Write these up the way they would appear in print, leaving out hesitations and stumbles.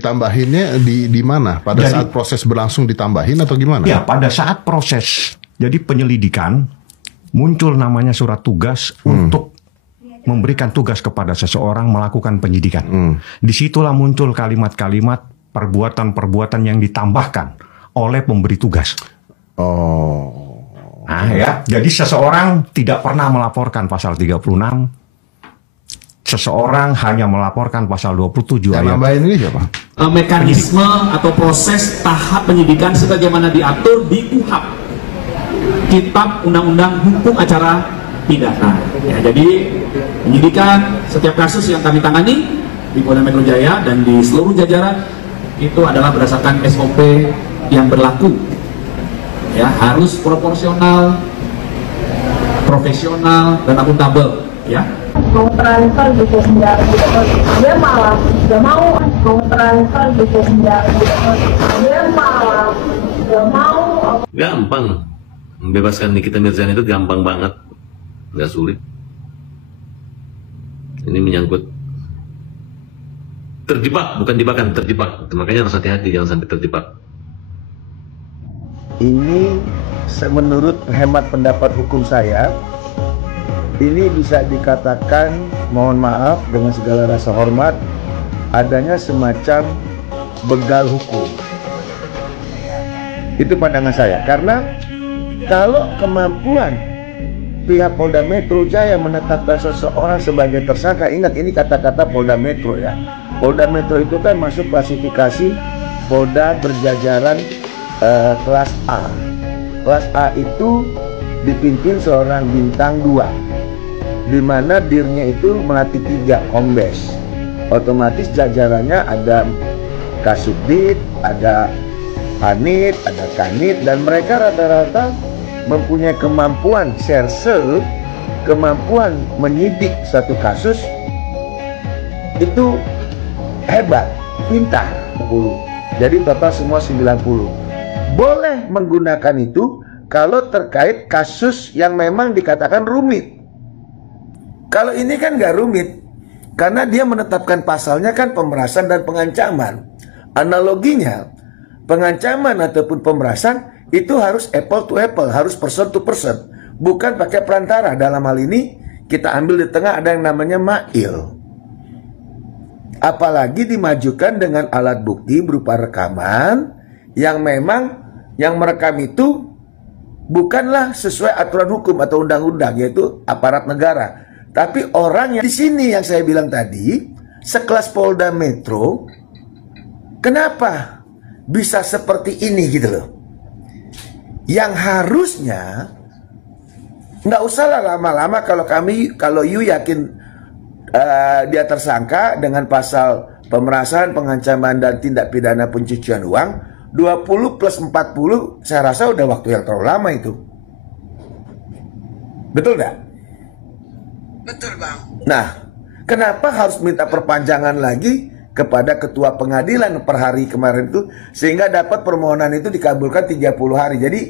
ditambahinnya di mana? Pada saat proses berlangsung ditambahin atau gimana? Ya, pada saat proses jadi penyelidikan muncul namanya surat tugas untuk memberikan tugas kepada seseorang melakukan penyidikan. Disitulah muncul kalimat-kalimat perbuatan-perbuatan yang ditambahkan oleh pemberi tugas. Nah, ya, jadi seseorang tidak pernah melaporkan pasal 36. Seseorang hanya melaporkan pasal 27 ayat. Nambahin ini siapa? Mekanisme atau proses tahap penyidikan sebagaimana diatur di KUHP, Kitab Undang-Undang Hukum Acara Pidana. Ya, jadi penyidikan setiap kasus yang kami tangani di Polda Metro Jaya dan di seluruh jajaran itu adalah berdasarkan SOP yang berlaku. Ya, harus proporsional, profesional, dan akuntabel. Ya. Mau transfer gitu enggak gitu, dia malah nggak mau transfer gitu enggak gitu, dia malah nggak mau. Gampang membebaskan Nikita Mirzani itu, gampang banget, nggak sulit. Ini menyangkut terjebak, bukan jebakan, terjebak. Makanya harus hati-hati, jangan sampai terjebak. Ini menurut hemat pendapat hukum saya, ini bisa dikatakan, mohon maaf dengan segala rasa hormat, adanya semacam begal hukum. Itu pandangan saya. Karena kalau kemampuan pihak Polda Metro Jaya menetapkan seseorang sebagai tersangka, ingat ini kata-kata Polda Metro ya. Polda Metro itu kan masuk klasifikasi Polda berjajaran kelas A. Kelas A itu dipimpin seorang bintang 2, di mana dirnya itu melatih 3 kombes. Otomatis jajarannya ada Kasubdit, ada Panit, ada Kanit, dan mereka rata-rata mempunyai kemampuan serse, kemampuan menyidik satu kasus itu hebat, pintar. Jadi total semua 90. Boleh menggunakan itu kalau terkait kasus yang memang dikatakan rumit. Kalau ini kan nggak rumit, karena dia menetapkan pasalnya kan pemerasan dan pengancaman. Analoginya, pengancaman ataupun pemerasan itu harus apple to apple, harus person to person, bukan pakai perantara. Dalam hal ini kita ambil di tengah ada yang namanya ma'il. Apalagi dimajukan dengan alat bukti berupa rekaman yang memang yang merekam itu bukanlah sesuai aturan hukum atau undang-undang, yaitu aparat negara. Tapi orang yang di sini yang saya bilang tadi, sekelas Polda Metro, kenapa bisa seperti ini gitu loh? Yang harusnya nggak usah lah lama-lama kalau you yakin dia tersangka dengan pasal pemerasan, pengancaman dan tindak pidana pencucian uang, 20 plus 40 saya rasa udah waktu yang terlalu lama itu. Betul nggak? Betul, Bang. Nah, kenapa harus minta perpanjangan lagi kepada ketua pengadilan per hari kemarin itu, sehingga dapat permohonan itu dikabulkan 30 hari. Jadi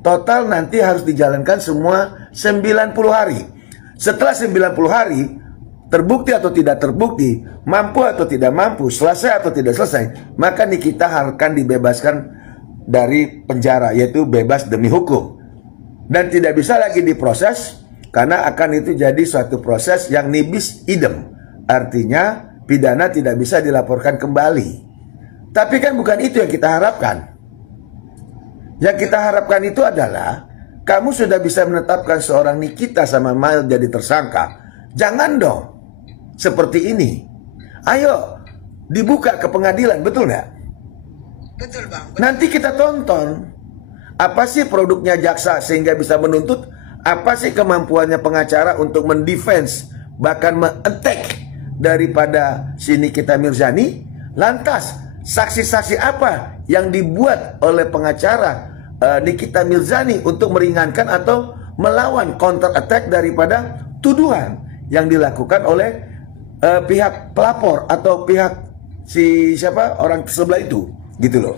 total nanti harus dijalankan semua 90 hari. Setelah 90 hari, terbukti atau tidak terbukti, mampu atau tidak mampu, selesai atau tidak selesai, maka Nikita akan dibebaskan dari penjara, yaitu bebas demi hukum. Dan tidak bisa lagi diproses, karena akan itu jadi suatu proses yang nibis idem. Artinya pidana tidak bisa dilaporkan kembali. Tapi kan bukan itu yang kita harapkan. Yang kita harapkan itu adalah kamu sudah bisa menetapkan seorang Nikita sama Mail jadi tersangka. Jangan dong seperti ini. Ayo dibuka ke pengadilan, betul nggak? Betul, Bang. Betul. Nanti kita tonton apa sih produknya jaksa sehingga bisa menuntut. Apa sih kemampuannya pengacara untuk mendefense, bahkan men-attack daripada si Nikita Mirzani? Lantas, saksi-saksi apa yang dibuat oleh pengacara Nikita Mirzani untuk meringankan atau melawan counter attack daripada tuduhan yang dilakukan oleh pihak pelapor atau pihak si siapa orang sebelah itu, gitu loh.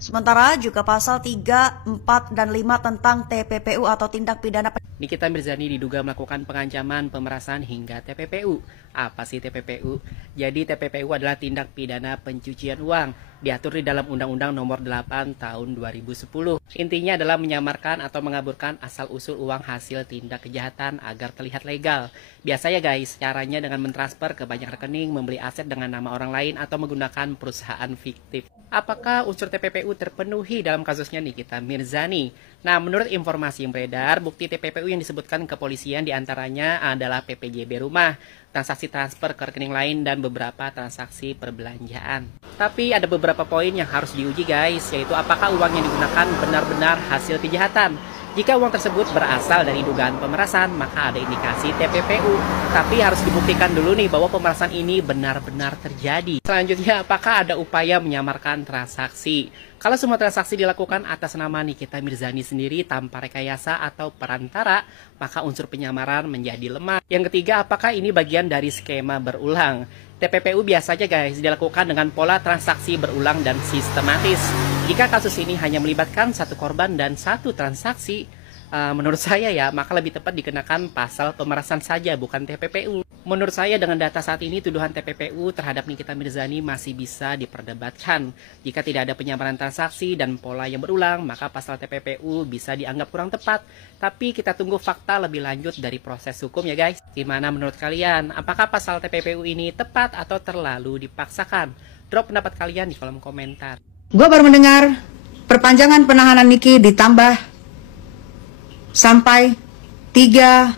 Sementara juga pasal 3, 4, dan 5 tentang TPPU atau tindak pidana Nikita Mirzani diduga melakukan pengancaman, pemerasan hingga TPPU. Apa sih TPPU? Jadi TPPU adalah tindak pidana pencucian uang, diatur di dalam Undang-Undang Nomor 8 Tahun 2010. Intinya adalah menyamarkan atau mengaburkan asal-usul uang hasil tindak kejahatan agar terlihat legal. Biasanya guys, caranya dengan mentransfer ke banyak rekening, membeli aset dengan nama orang lain, atau menggunakan perusahaan fiktif. Apakah unsur TPPU terpenuhi dalam kasusnya Nikita Mirzani? Nah, menurut informasi yang beredar, bukti TPPU yang disebutkan kepolisian diantaranya adalah PPJB rumah, transaksi transfer ke rekening lain, dan beberapa transaksi perbelanjaan. Tapi ada beberapa poin yang harus diuji guys, yaitu apakah uang yang digunakan benar-benar hasil kejahatan. Jika uang tersebut berasal dari dugaan pemerasan, maka ada indikasi TPPU. Tapi harus dibuktikan dulu nih bahwa pemerasan ini benar-benar terjadi. Selanjutnya, apakah ada upaya menyamarkan transaksi? Kalau semua transaksi dilakukan atas nama Nikita Mirzani sendiri tanpa rekayasa atau perantara, maka unsur penyamaran menjadi lemah. Yang ketiga, apakah ini bagian dari skema berulang? TPPU biasanya guys dilakukan dengan pola transaksi berulang dan sistematis. Jika kasus ini hanya melibatkan satu korban dan satu transaksi, menurut saya ya, maka lebih tepat dikenakan pasal pemerasan saja, bukan TPPU. Menurut saya dengan data saat ini, tuduhan TPPU terhadap Nikita Mirzani masih bisa diperdebatkan. Jika tidak ada penyamaran transaksi dan pola yang berulang, maka pasal TPPU bisa dianggap kurang tepat. Tapi kita tunggu fakta lebih lanjut dari proses hukum ya guys. Gimana menurut kalian? Apakah pasal TPPU ini tepat atau terlalu dipaksakan? Drop pendapat kalian di kolom komentar. Gue baru mendengar perpanjangan penahanan Niki ditambah sampai 30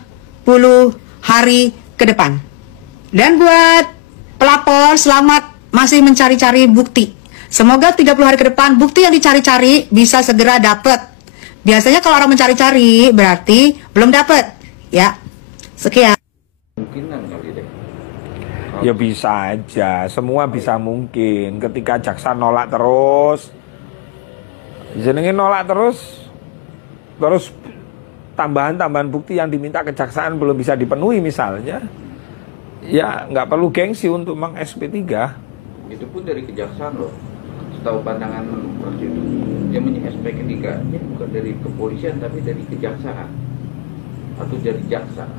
hari ke depan. Dan buat pelapor, selamat masih mencari-cari bukti. Semoga 30 hari ke depan bukti yang dicari-cari bisa segera dapet. Biasanya kalau orang mencari-cari berarti belum dapet. Ya, sekian. Ya bisa aja, semua bisa mungkin. Ketika jaksa nolak terus, jenenge nolak terus tambahan bukti yang diminta kejaksaan belum bisa dipenuhi misalnya, ya nggak perlu gengsi untuk meng-SP3. Itu pun dari kejaksaan loh, setahu pandangan waktu itu yang SP3 nya bukan dari kepolisian tapi dari kejaksaan atau dari jaksa.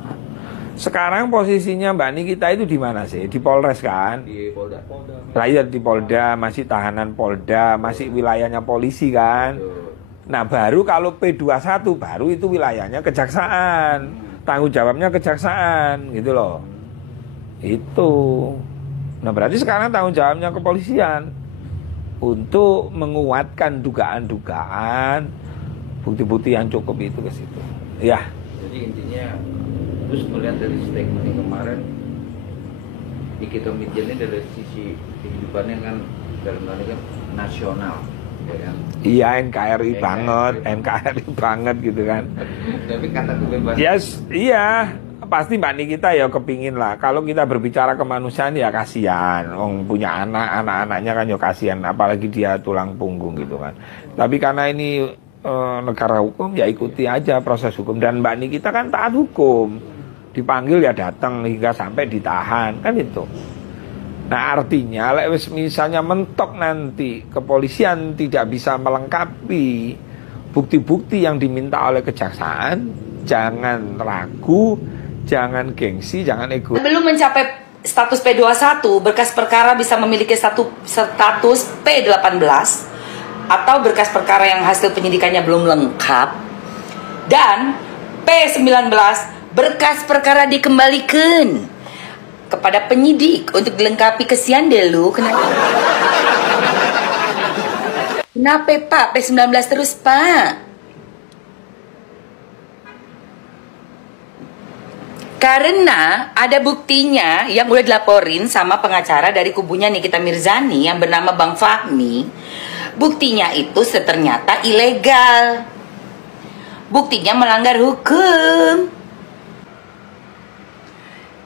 Sekarang posisinya Mbak Nikita itu di mana sih? Di Polres kan? Di Polda. Rakyat di Polda, masih tahanan Polda, masih wilayahnya polisi kan? Nah baru kalau P21 baru itu wilayahnya kejaksaan, tanggung jawabnya kejaksaan gitu loh. Itu. Nah berarti sekarang tanggung jawabnya kepolisian untuk menguatkan dugaan-dugaan, bukti-bukti yang cukup itu ke situ. Ya. Jadi intinya terus melihat dari statement yang kemarin, Nikita Mirzani dari sisi kehidupannya kan dalam hal ini kan nasional. Ya kan? Iya NKRI banget gitu kan. Tapi kata kebebasan. Yes, iya pasti Mbak Nikita ya kepingin lah. Kalau kita berbicara kemanusiaan ya kasihan. Punya anak-anaknya kan ya kasihan. Apalagi dia tulang punggung gitu kan. Tapi karena ini negara hukum ya ikuti aja proses hukum. Dan Mbak Nikita kan taat hukum. Dipanggil ya datang hingga sampai ditahan kan itu. Nah artinya misalnya mentok nanti kepolisian tidak bisa melengkapi bukti-bukti yang diminta oleh kejaksaan, jangan ragu, jangan gengsi, jangan ego. Belum mencapai status P21, berkas perkara bisa memiliki status P18 atau berkas perkara yang hasil penyidikannya belum lengkap, dan P19 berkas perkara dikembalikan kepada penyidik untuk dilengkapi. Kesian deh lu. Kenapa Pak P19 terus Pak? Karena ada buktinya yang udah dilaporin sama pengacara dari kubunya Nikita Mirzani yang bernama Bang Fahmi. Buktinya itu ternyata ilegal. Buktinya melanggar hukum.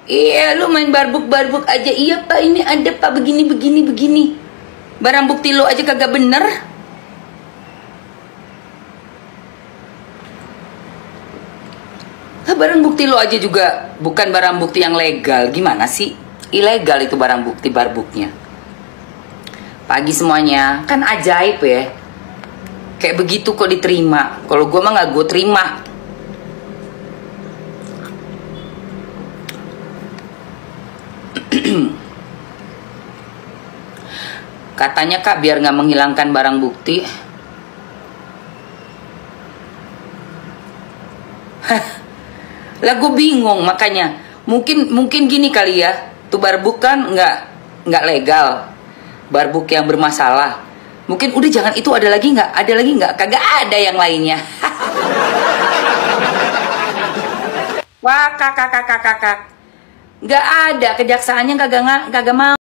Iya, lu main barbuk aja. Iya Pak, ini ada Pak begini. Barang bukti lu aja kagak bener. Barang bukti lu aja juga bukan barang bukti yang legal. Gimana sih? Ilegal itu barang bukti barbuknya. Pagi semuanya, kan ajaib ya. Kayak begitu kok diterima. Kalau gua mah gak gue terima. Katanya Kak biar nggak menghilangkan barang bukti. Lah gue bingung makanya. Mungkin gini kali ya. Tuh barbuk kan nggak legal. Barbuk yang bermasalah. Mungkin udah jangan itu, ada lagi nggak? Ada lagi nggak? Kagak ada yang lainnya. Wah kakak. Nggak ada, kejaksaannya kagak mau.